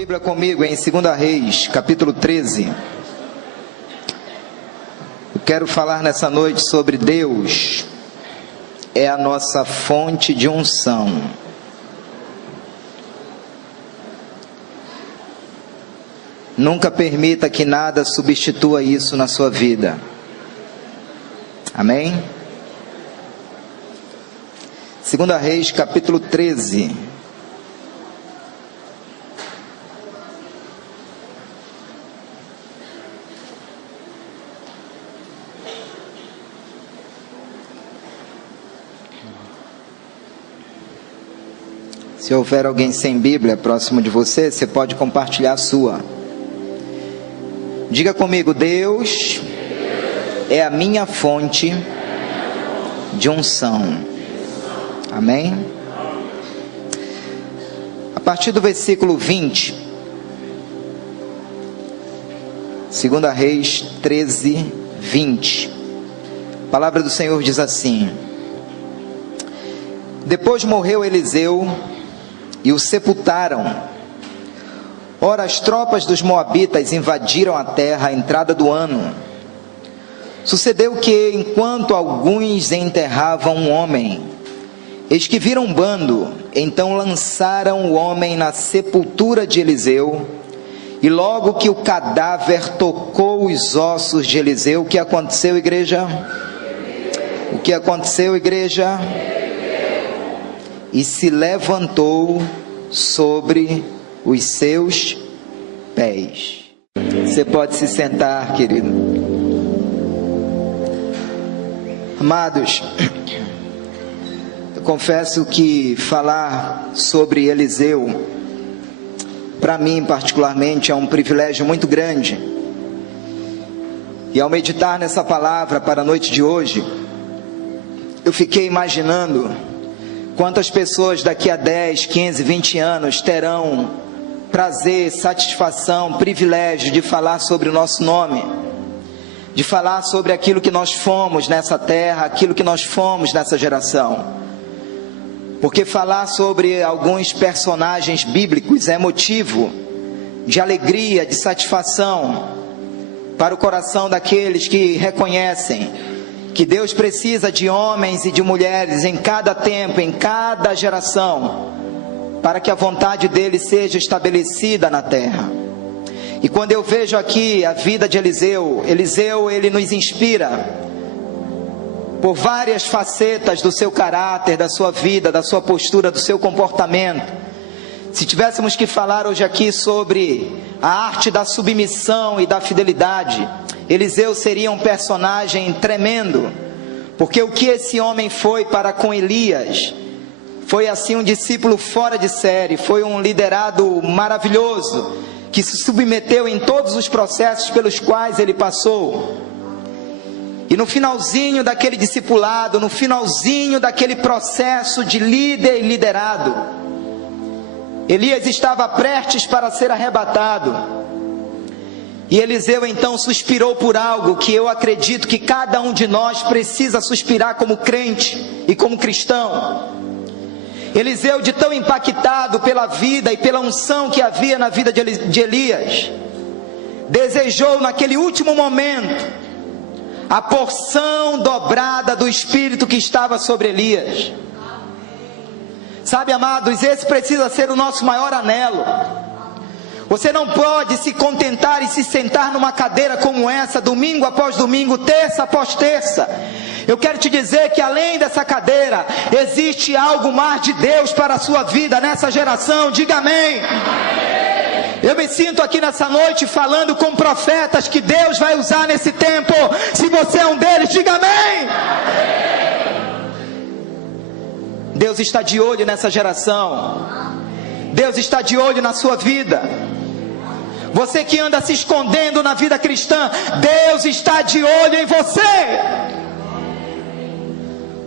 Bíblia comigo em 2 Reis, capítulo 13. Eu quero falar nessa noite sobre Deus é a nossa fonte de unção. Nunca permita que nada substitua isso na sua vida. Amém? 2 Reis, capítulo 13. Se houver alguém sem Bíblia próximo de você, você pode compartilhar a sua. Diga comigo: Deus é a minha fonte de unção. Amém? A partir do versículo 20, 2 Reis 13, 20, a palavra do Senhor diz assim: Depois morreu Eliseu e o sepultaram. Ora, as tropas dos moabitas invadiram a terra à entrada do ano. Sucedeu que, enquanto alguns enterravam um homem, eis que viram um bando, então lançaram o homem na sepultura de Eliseu, e logo que o cadáver tocou os ossos de Eliseu, o que aconteceu, igreja? O que aconteceu, igreja? E se levantou sobre os seus pés. Você pode se sentar, querido. Amados, eu confesso que falar sobre Eliseu, para mim particularmente, é um privilégio muito grande. E ao meditar nessa palavra para a noite de hoje, eu fiquei imaginando quantas pessoas daqui a 10, 15, 20 anos terão prazer, satisfação, privilégio de falar sobre o nosso nome, de falar sobre aquilo que nós fomos nessa terra, aquilo que nós fomos nessa geração. Porque falar sobre alguns personagens bíblicos é motivo de alegria, de satisfação para o coração daqueles que reconhecem que Deus precisa de homens e de mulheres em cada tempo, em cada geração, para que a vontade dele seja estabelecida na terra. E quando eu vejo aqui a vida de Eliseu, ele nos inspira por várias facetas do seu caráter, da sua vida, da sua postura, do seu comportamento. Se tivéssemos que falar hoje aqui sobre a arte da submissão e da fidelidade, Eliseu seria um personagem tremendo, porque o que esse homem foi para com Elias, foi assim um discípulo fora de série, foi um liderado maravilhoso, que se submeteu em todos os processos pelos quais ele passou. E no finalzinho daquele discipulado, no finalzinho daquele processo de líder e liderado, Elias estava prestes para ser arrebatado. E Eliseu então suspirou por algo que eu acredito que cada um de nós precisa suspirar como crente e como cristão. Eliseu, de tão impactado pela vida e pela unção que havia na vida de Elias, desejou naquele último momento a porção dobrada do Espírito que estava sobre Elias. Sabe, amados, esse precisa ser o nosso maior anelo. Você não pode se contentar e se sentar numa cadeira como essa, domingo após domingo, terça após terça. Eu quero te dizer que além dessa cadeira, existe algo mais de Deus para a sua vida nessa geração. Diga amém. Eu me sinto aqui nessa noite falando com profetas que Deus vai usar nesse tempo. Se você é um deles, diga amém. Deus está de olho nessa geração. Deus está de olho na sua vida. Você que anda se escondendo na vida cristã, Deus está de olho em você,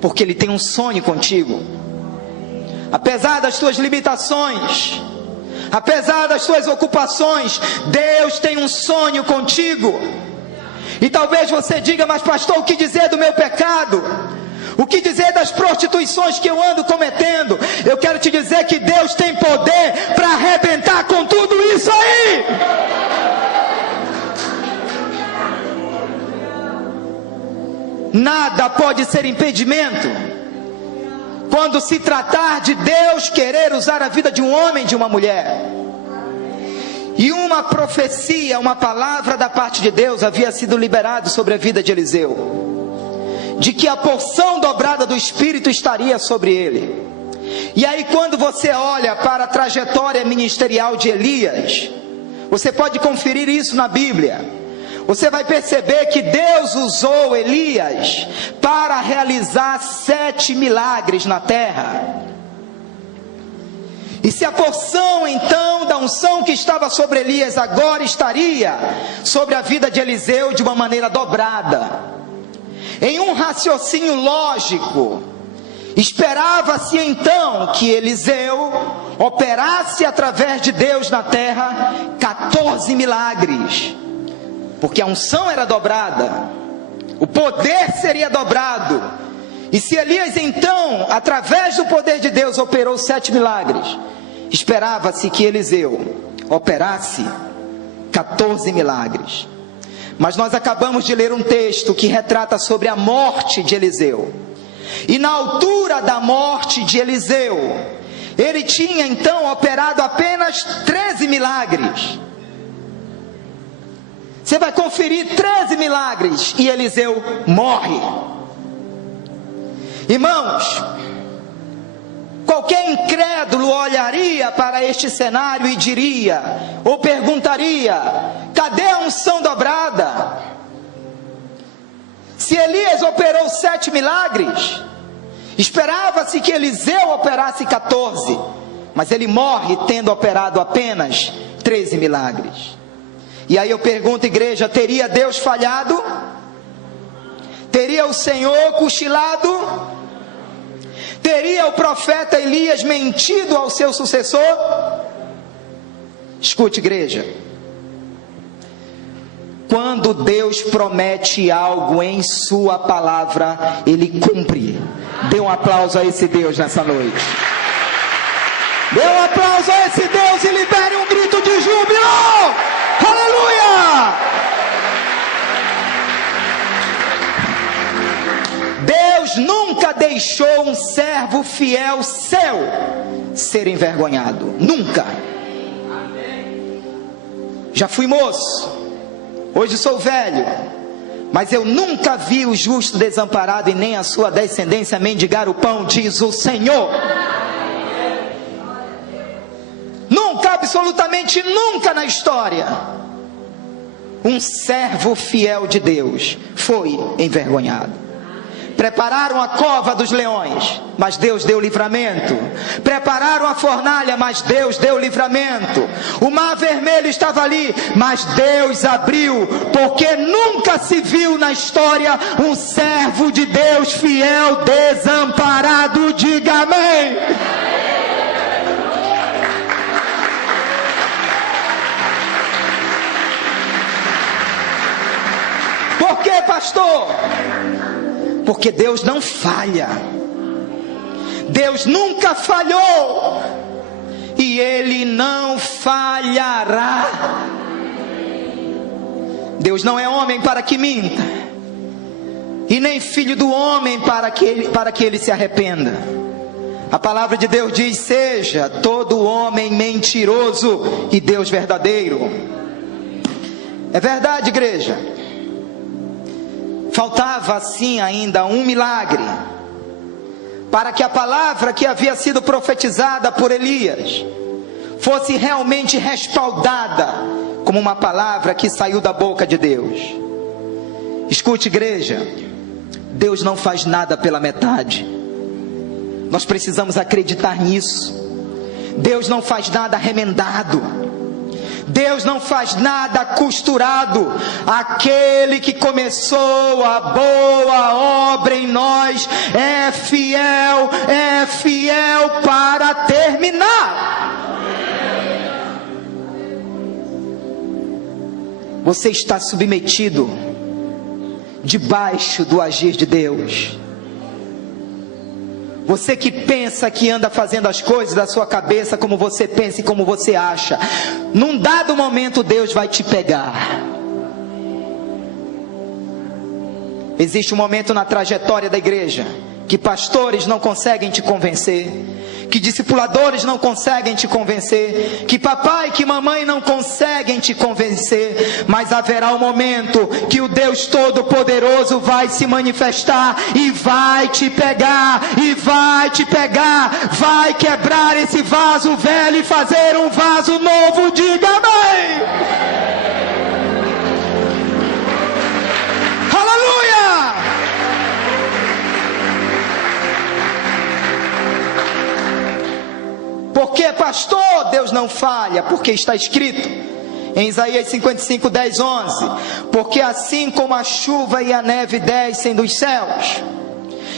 porque Ele tem um sonho contigo. Apesar das tuas limitações, apesar das tuas ocupações, Deus tem um sonho contigo. E talvez você diga: mas pastor, o que dizer do meu pecado? O que dizer das prostituições que eu ando cometendo? Eu quero te dizer que Deus tem poder para arrebentar com tudo isso aí. Nada pode ser impedimento quando se tratar de Deus querer usar a vida de um homem e de uma mulher. E uma profecia, uma palavra da parte de Deus havia sido liberada sobre a vida de Eliseu, de que a porção dobrada do Espírito estaria sobre ele. E aí, quando você olha para a trajetória ministerial de Elias, você pode conferir isso na Bíblia. Você vai perceber que Deus usou Elias para realizar 7 milagres na terra. E se a porção então da unção que estava sobre Elias agora estaria sobre a vida de Eliseu de uma maneira dobrada. Em um raciocínio lógico, esperava-se então que Eliseu operasse através de Deus na terra 14 milagres. Porque a unção era dobrada, o poder seria dobrado. E se Elias então, através do poder de Deus, operou 7 milagres, esperava-se que Eliseu operasse 14 milagres. Mas nós acabamos de ler um texto que retrata sobre a morte de Eliseu. E na altura da morte de Eliseu, ele tinha então operado apenas 13 milagres. Você vai conferir 13 milagres e Eliseu morre. Irmãos, qualquer incrédulo olharia para este cenário e diria, ou perguntaria: cadê a unção dobrada? Se Elias operou 7 milagres, esperava-se que Eliseu operasse 14, mas ele morre tendo operado apenas 13 milagres. E aí eu pergunto, igreja, teria Deus falhado? Teria o Senhor cochilado? Teria o profeta Elias mentido ao seu sucessor? Escute, igreja. Quando Deus promete algo em sua palavra, Ele cumpre. Dê um aplauso a esse Deus nessa noite. Dê um aplauso a esse Deus e libere um grito de júbilo. Aleluia! Deus nunca deixou um servo fiel seu ser envergonhado. Nunca. Já fui moço, hoje sou velho, mas eu nunca vi o justo desamparado e nem a sua descendência mendigar o pão, diz o Senhor. Nunca, absolutamente nunca na história, um servo fiel de Deus foi envergonhado. Prepararam a cova dos leões, mas Deus deu livramento. Prepararam a fornalha, mas Deus deu livramento. O mar vermelho estava ali, mas Deus abriu, porque nunca se viu na história um servo de Deus fiel desamparado. Diga amém. Por que, pastor? Porque Deus não falha. Deus nunca falhou e Ele não falhará. Deus não é homem para que minta, e nem filho do homem para que ele se arrependa. A palavra de Deus diz: seja todo homem mentiroso e Deus verdadeiro. É verdade, igreja. Faltava assim ainda um milagre para que a palavra que havia sido profetizada por Elias fosse realmente respaldada como uma palavra que saiu da boca de Deus. Escute, igreja, Deus não faz nada pela metade. Nós precisamos acreditar nisso. Deus não faz nada remendado. Deus não faz nada costurado. Aquele que começou a boa obra em nós é fiel para terminar. Você está submetido debaixo do agir de Deus. Você que pensa que anda fazendo as coisas da sua cabeça como você pensa e como você acha, num dado momento Deus vai te pegar. Existe um momento na trajetória da igreja que pastores não conseguem te convencer, que discipuladores não conseguem te convencer, que papai e que mamãe não conseguem te convencer, mas haverá um momento que o Deus Todo-Poderoso vai se manifestar e vai te pegar, e vai te pegar, vai quebrar esse vaso velho e fazer um vaso novo. Diga amém. Aleluia! Porque, pastor, Deus não falha, porque está escrito em Isaías 55, 10, 11: porque assim como a chuva e a neve descem dos céus,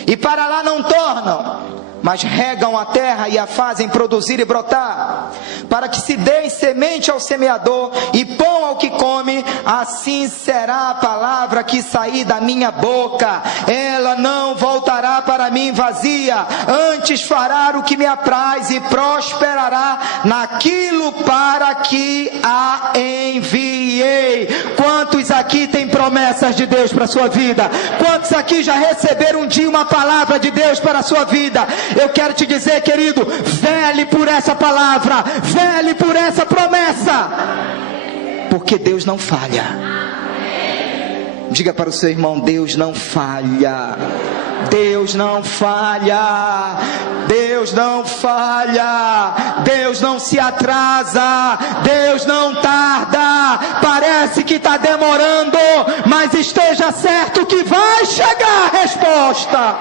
e para lá não tornam, mas regam a terra e a fazem produzir e brotar, para que se dê semente ao semeador e pão ao que come, assim será a palavra que sair da minha boca. Ela não voltará para mim vazia, antes fará o que me apraz e prosperará naquilo para que a enviei. Quantos aqui têm promessas de Deus para a sua vida? Quantos aqui já receberam um dia uma palavra de Deus para a sua vida? Eu quero te dizer, querido, vele por essa palavra, vele por essa promessa, porque Deus não falha. Diga para o seu irmão: Deus não falha. Deus não falha. Deus não falha. Deus não se atrasa. Deus não tarda. Parece que está demorando, mas esteja certo que vai chegar a resposta.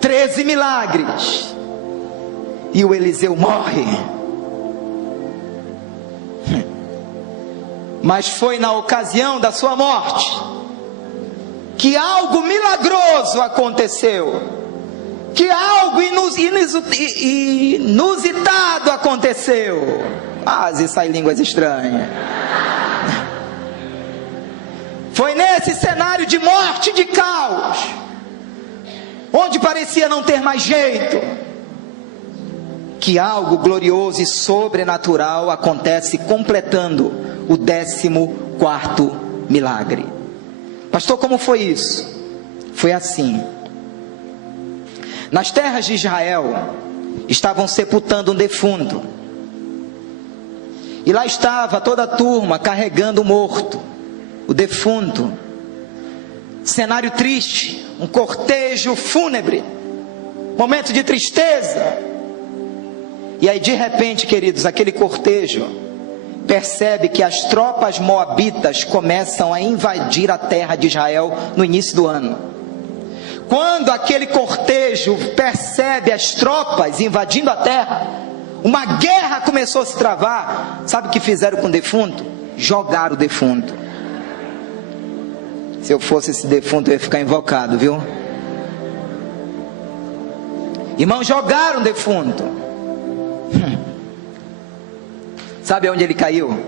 13 milagres e o Eliseu morre. Mas foi na ocasião da sua morte que algo milagroso aconteceu, que algo inusitado aconteceu. Quase sai línguas estranhas. Foi nesse cenário de morte, de caos, onde parecia não ter mais jeito, que algo glorioso e sobrenatural acontece, completando o 14º milagre. Pastor, como foi isso? Foi assim: nas terras de Israel estavam sepultando um defunto, e lá estava toda a turma carregando o morto, o defunto. Cenário triste, um cortejo fúnebre, momento de tristeza. E aí de repente, queridos, aquele cortejo percebe que as tropas moabitas começam a invadir a terra de Israel no início do ano. Quando aquele cortejo percebe as tropas invadindo a terra, uma guerra começou a se travar. Sabe o que fizeram com o defunto? Jogaram o defunto. Se eu fosse esse defunto, eu ia ficar invocado, viu? Irmão, jogaram o defunto. Sabe onde ele caiu?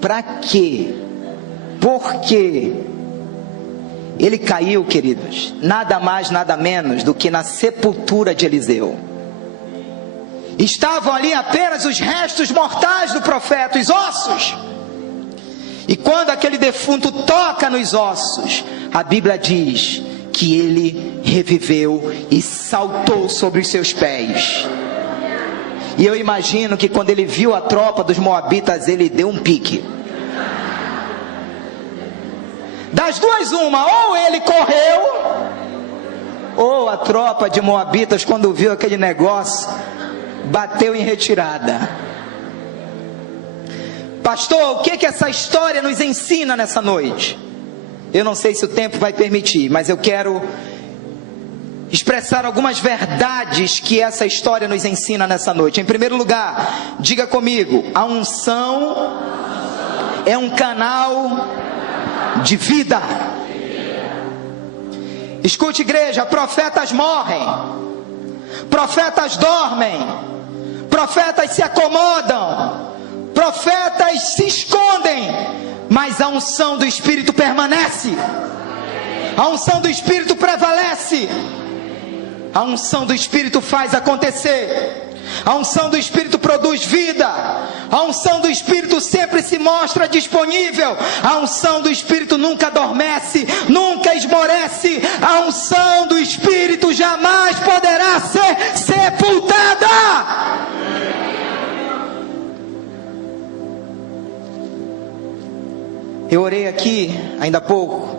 Para quê? Por quê? Ele caiu, queridos, nada mais, nada menos do que na sepultura de Eliseu. Estavam ali apenas os restos mortais do profeta, os ossos. E quando aquele defunto toca nos ossos, a Bíblia diz que ele reviveu e saltou sobre os seus pés. E eu imagino que quando ele viu a tropa dos moabitas, ele deu um pique. Das duas uma, ou ele correu, ou a tropa de moabitas, quando viu aquele negócio, bateu em retirada. Pastor, o que essa história nos ensina nessa noite? Eu não sei se o tempo vai permitir, mas eu quero expressar algumas verdades que essa história nos ensina nessa noite. Em primeiro lugar, diga comigo: a unção é um canal de vida. Escute, igreja: profetas morrem, profetas dormem, profetas se acomodam, profetas se escondem, mas mas a unção do Espírito permanece. A unção do Espírito prevalece. A unção do Espírito faz acontecer. A unção do Espírito produz vida. A unção do Espírito sempre se mostra disponível. A unção do Espírito nunca adormece, nunca esmorece. A unção do Espírito jamais poderá ser sepultada. Eu orei aqui ainda há pouco,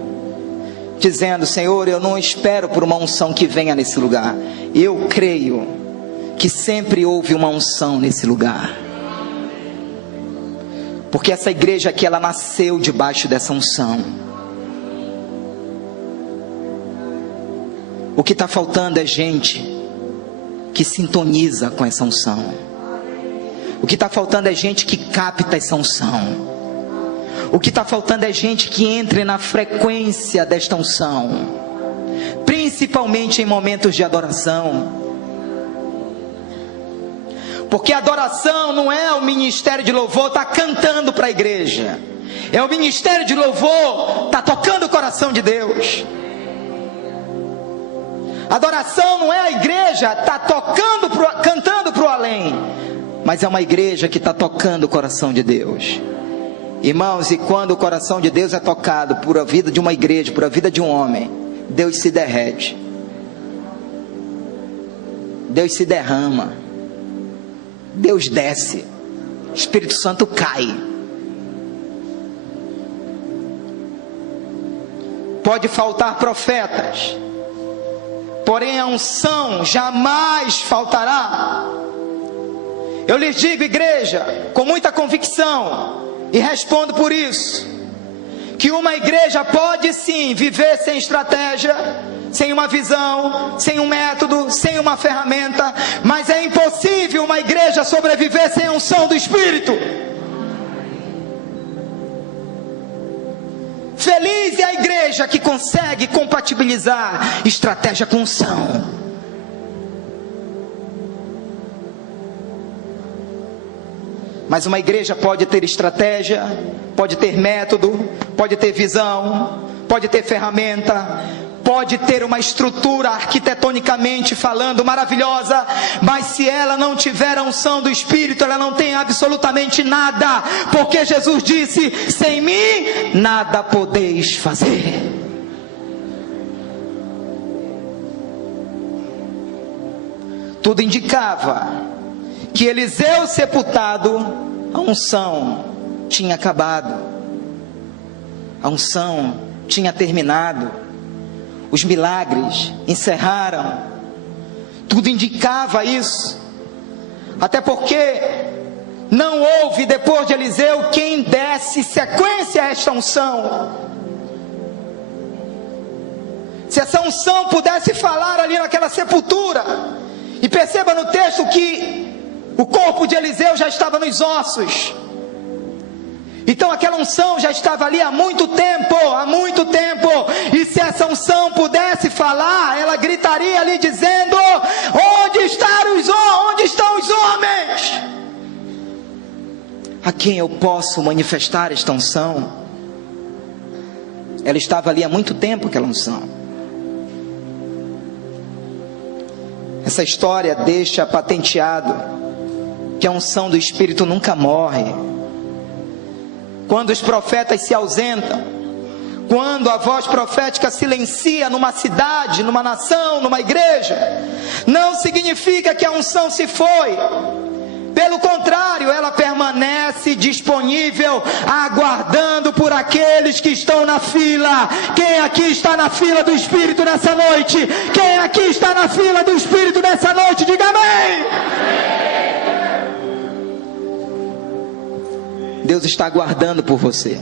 dizendo: Senhor, eu não espero por uma unção que venha nesse lugar. Eu creio que sempre houve uma unção nesse lugar, porque essa igreja aqui, ela nasceu debaixo dessa unção. O que está faltando é gente que sintoniza com essa unção. O que está faltando é gente que capta essa unção. O que está faltando é gente que entre na frequência desta unção, principalmente em momentos de adoração. Porque adoração não é o ministério de louvor tá cantando para a igreja, é o ministério de louvor tá tocando o coração de Deus. Adoração não é a igreja tá cantando para o além, mas é uma igreja que está tocando o coração de Deus. Irmãos, e quando o coração de Deus é tocado por a vida de uma igreja, por a vida de um homem, Deus se derrete, Deus se derrama, Deus desce, Espírito Santo cai. Pode faltar profetas, porém a unção jamais faltará. Eu lhes digo, igreja, com muita convicção, e respondo por isso, que uma igreja pode sim viver sem estratégia, sem uma visão, sem um método, sem uma ferramenta, mas é impossível uma igreja sobreviver sem a unção do Espírito. Feliz é a igreja que consegue compatibilizar estratégia com unção. Mas uma igreja pode ter estratégia, pode ter método, pode ter visão, pode ter ferramenta, pode ter uma estrutura arquitetonicamente falando maravilhosa, mas se ela não tiver a unção do Espírito, ela não tem absolutamente nada, porque Jesus disse: sem mim nada podeis fazer. Tudo indicava que Eliseu sepultado, a unção tinha acabado, a unção tinha terminado, os milagres encerraram, tudo indicava isso, até porque não houve depois de Eliseu quem desse sequência a esta unção. Se essa unção pudesse falar ali naquela sepultura, e perceba no texto que o corpo de Eliseu já estava nos ossos. Então aquela unção já estava ali há muito tempo. E se essa unção pudesse falar, ela gritaria ali dizendo: onde estão os homens? A quem eu posso manifestar esta unção? Ela estava ali há muito tempo, aquela unção. Essa história deixa patenteado que a unção do Espírito nunca morre. Quando os profetas se ausentam, quando a voz profética silencia numa cidade, numa nação, numa igreja, não significa que a unção se foi. Pelo contrário, ela permanece disponível, aguardando por aqueles que estão na fila. Quem aqui está na fila do Espírito nessa noite? Quem aqui está na fila do Espírito nessa noite? Diga amém! Deus está aguardando por você.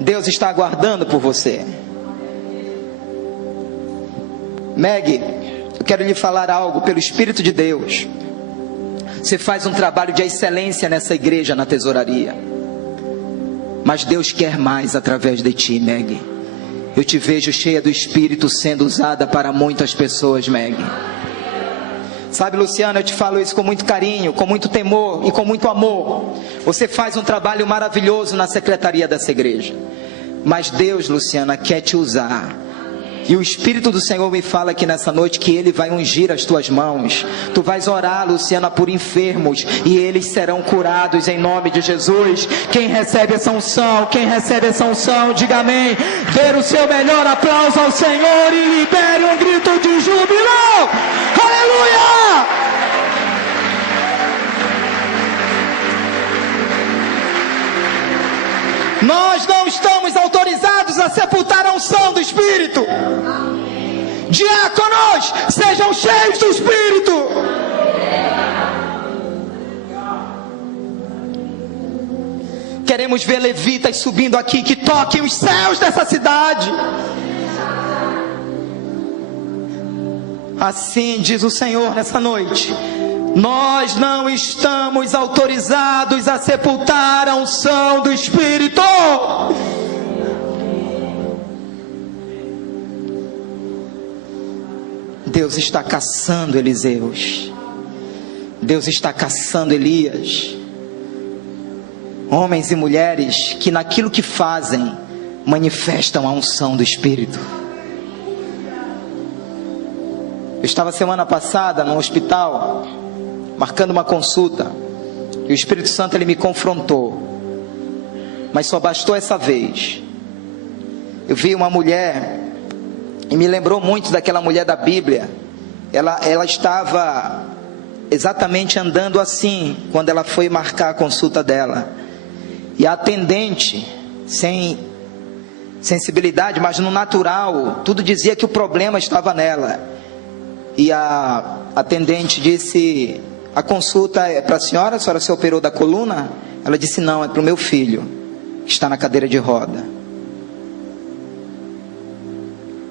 Deus está aguardando por você. Meg, eu quero lhe falar algo pelo Espírito de Deus. Você faz um trabalho de excelência nessa igreja, na tesouraria. Mas Deus quer mais através de ti, Meg. Eu te vejo cheia do Espírito sendo usada para muitas pessoas, Meg. Sabe, Luciana, eu te falo isso com muito carinho, com muito temor e com muito amor. Você faz um trabalho maravilhoso na secretaria dessa igreja. Mas Deus, Luciana, quer te usar. E o Espírito do Senhor me fala aqui nessa noite que Ele vai ungir as tuas mãos. Tu vais orar, Luciana, por enfermos, e eles serão curados em nome de Jesus. Quem recebe essa unção, diga amém. Dê o seu melhor aplauso ao Senhor e libere um grito de júbilo. Aleluia! Nós não estamos autorizados a sepultar a unção do Espírito. Diáconos, sejam cheios do Espírito. Queremos ver levitas subindo aqui que toquem os céus dessa cidade. Assim diz o Senhor nessa noite: nós não estamos autorizados a sepultar a unção do Espírito. Deus está caçando Eliseus. Deus está caçando Elias. Homens e mulheres que naquilo que fazem manifestam a unção do Espírito. Eu estava semana passada no hospital, marcando uma consulta, e o Espírito Santo ele me confrontou, mas só bastou essa vez. Eu vi uma mulher, e me lembrou muito daquela mulher da Bíblia. Ela estava exatamente andando assim, quando ela foi marcar a consulta dela, e a atendente, sem sensibilidade, mas no natural, tudo dizia que o problema estava nela. E a atendente disse: a consulta é para a senhora se operou da coluna? Ela disse: não, é para o meu filho, que está na cadeira de roda.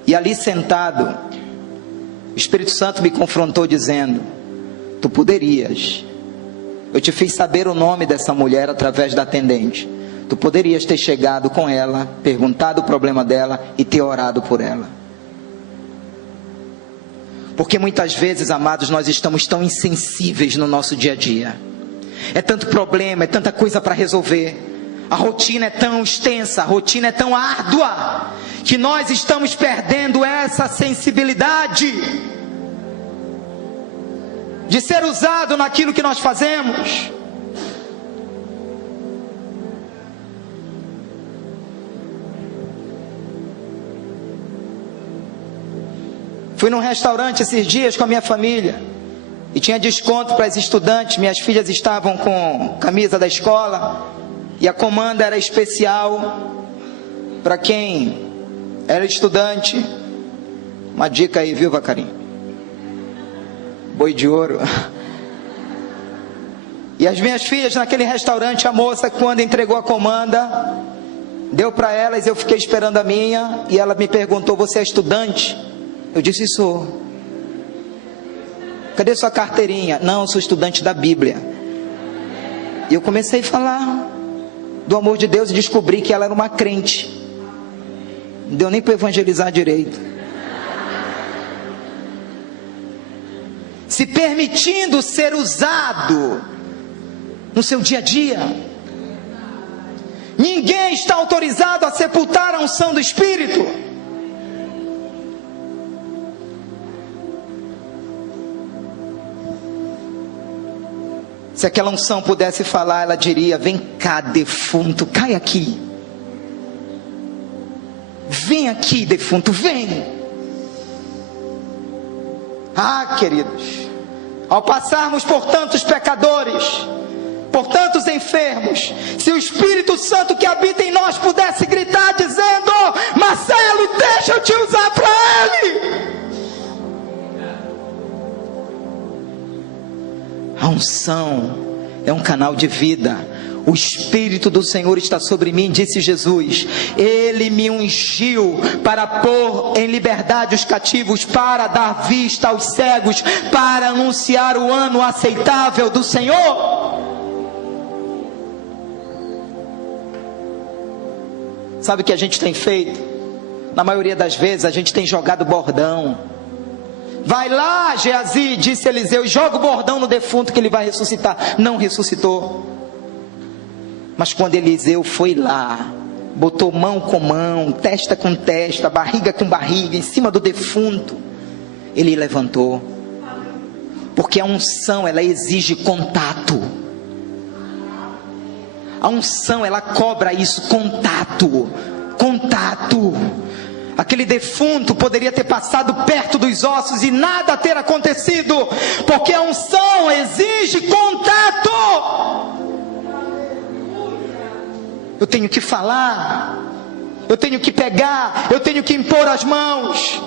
E ali sentado, o Espírito Santo me confrontou dizendo: tu poderias, eu te fiz saber o nome dessa mulher através da atendente, tu poderias ter chegado com ela, perguntado o problema dela e ter orado por ela. Porque muitas vezes, amados, nós estamos tão insensíveis no nosso dia a dia. É tanto problema, é tanta coisa para resolver. A rotina é tão extensa, a rotina é tão árdua, que nós estamos perdendo essa sensibilidade de ser usado naquilo que nós fazemos. Fui num restaurante esses dias com a minha família, e tinha desconto para as estudantes. Minhas filhas estavam com camisa da escola, e a comanda era especial para quem era estudante. Uma dica aí, viu, Vacarinho? Boi de ouro. E as minhas filhas naquele restaurante, a moça, quando entregou a comanda, deu para elas, eu fiquei esperando a minha, e ela me perguntou: você é estudante? Eu disse: sou. Cadê sua carteirinha? Não, eu sou estudante da Bíblia. E eu comecei a falar do amor de Deus e descobri que ela era uma crente. Não deu nem para evangelizar direito. Se permitindo ser usado no seu dia a dia. Ninguém está autorizado a sepultar a unção do Espírito. Se aquela unção pudesse falar, ela diria: vem cá, defunto, cai aqui. Vem aqui, defunto, vem. Ah, queridos, ao passarmos por tantos pecadores, por tantos enfermos, se o Espírito Santo que habita em nós pudesse gritar dizendo: Marcelo, deixa eu te usar para Ele. A unção é um canal de vida. O Espírito do Senhor está sobre mim, disse Jesus. Ele me ungiu para pôr em liberdade os cativos, para dar vista aos cegos, para anunciar o ano aceitável do Senhor. Sabe o que a gente tem feito? Na maioria das vezes a gente tem jogado bordão, vai lá, Geazi, disse Eliseu, e joga o bordão no defunto que ele vai ressuscitar. Não ressuscitou. Mas quando Eliseu foi lá, botou mão com mão, testa com testa, barriga com barriga, em cima do defunto, ele levantou. Porque a unção, ela exige contato. A unção, ela cobra isso, contato. Contato. Aquele defunto poderia ter passado perto dos ossos e nada ter acontecido, porque a unção exige contato. Eu tenho que falar, eu tenho que pegar, eu tenho que impor as mãos.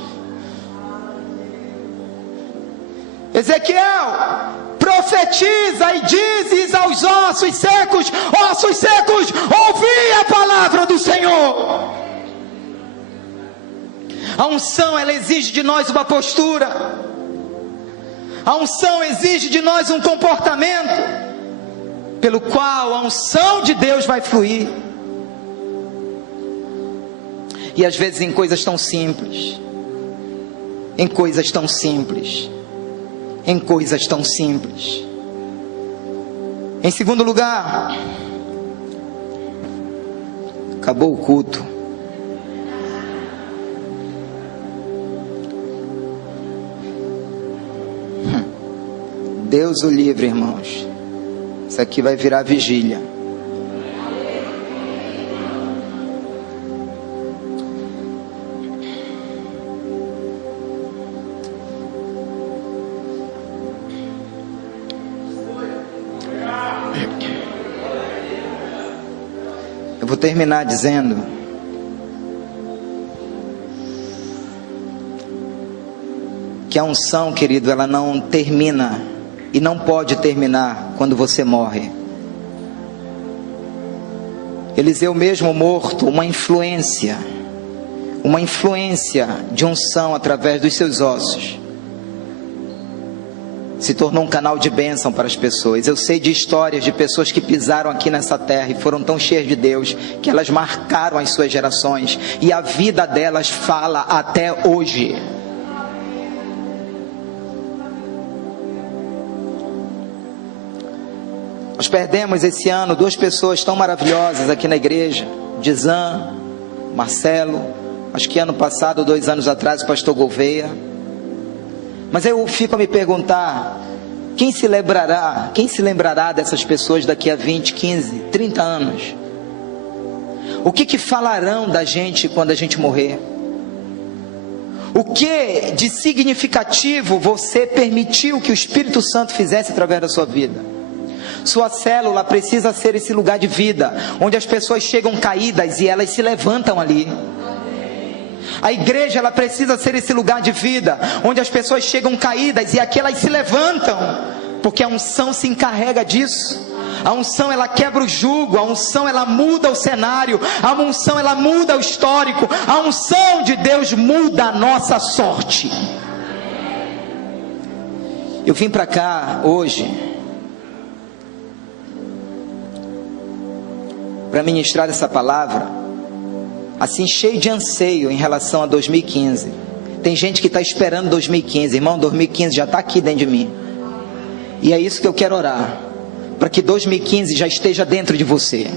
Ezequiel, profetiza e dizes aos ossos secos, ouvi a palavra do Senhor. A unção, ela exige de nós uma postura. A unção exige de nós um comportamento pelo qual a unção de Deus vai fluir. E às vezes em coisas tão simples. Em coisas tão simples. Em coisas tão simples. Em segundo lugar, acabou o culto. Deus o livre, irmãos. Isso aqui vai virar vigília. Eu vou terminar dizendo que a unção, querido, ela não termina e não pode terminar quando você morre. Eliseu mesmo morto, uma influência de unção através dos seus ossos, se tornou um canal de bênção para as pessoas. Eu sei de histórias de pessoas que pisaram aqui nessa terra e foram tão cheias de Deus, que elas marcaram as suas gerações, e a vida delas fala até hoje. Nós perdemos esse ano 2 pessoas tão maravilhosas aqui na igreja, Dizan, Marcelo, acho que ano passado, 2 anos atrás, o pastor Gouveia. Mas eu fico a me perguntar, quem se lembrará dessas pessoas daqui a 20, 15, 30 anos? O que falarão da gente quando a gente morrer? O que de significativo você permitiu que o Espírito Santo fizesse através da sua vida? Sua célula precisa ser esse lugar de vida, onde as pessoas chegam caídas e elas se levantam ali. A igreja, ela precisa ser esse lugar de vida, onde as pessoas chegam caídas e aqui elas se levantam, porque a unção se encarrega disso. A unção, ela quebra o jugo, a unção, ela muda o cenário, a unção, ela muda o histórico, a unção de Deus muda a nossa sorte. Eu vim para cá hoje para ministrar essa palavra, assim, cheio de anseio em relação a 2015. Tem gente que está esperando 2015, irmão, 2015 já está aqui dentro de mim, e é isso que eu quero orar, para que 2015 já esteja dentro de você,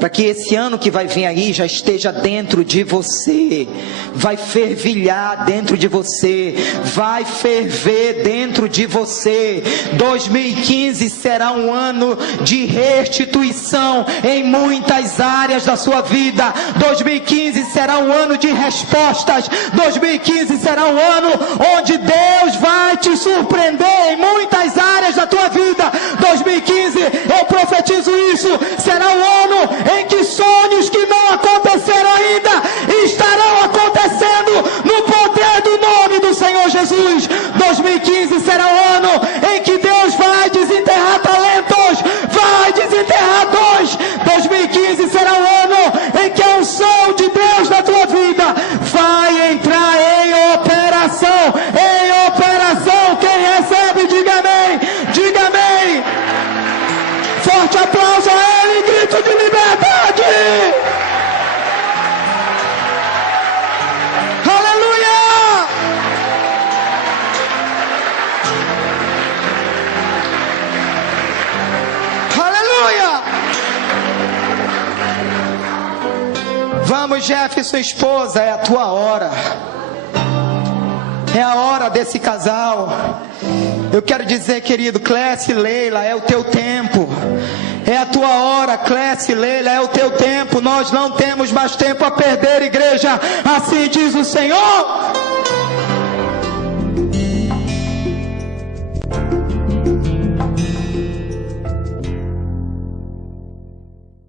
para que esse ano que vai vir aí já esteja dentro de você, vai fervilhar dentro de você, vai ferver dentro de você. 2015 será um ano de restituição em muitas áreas da sua vida. 2015 será um ano de respostas. 2015 será um ano onde Deus vai te surpreender em muitas áreas da tua vida. 2015, eu profetizo isso, será um ano em que sonhos que não aconteceram ainda estarão acontecendo no poder do nome do Senhor Jesus. 2015 será um ano em que Deus vai desenterrar talentos, vai desenterrar dons. 2015 será um ano em que a unção de Deus na tua vida vai entrar em operação. Em operação. Quem recebe, diga amém. Diga amém. Forte aplauso a Ele, grito de liberdade. Vamos, Jefferson, esposa, é a tua hora. É a hora desse casal. Eu quero dizer, querido, Clécio e Leila, é o teu tempo. É a tua hora, Clécio e Leila, é o teu tempo. Nós não temos mais tempo a perder, igreja. Assim diz o Senhor.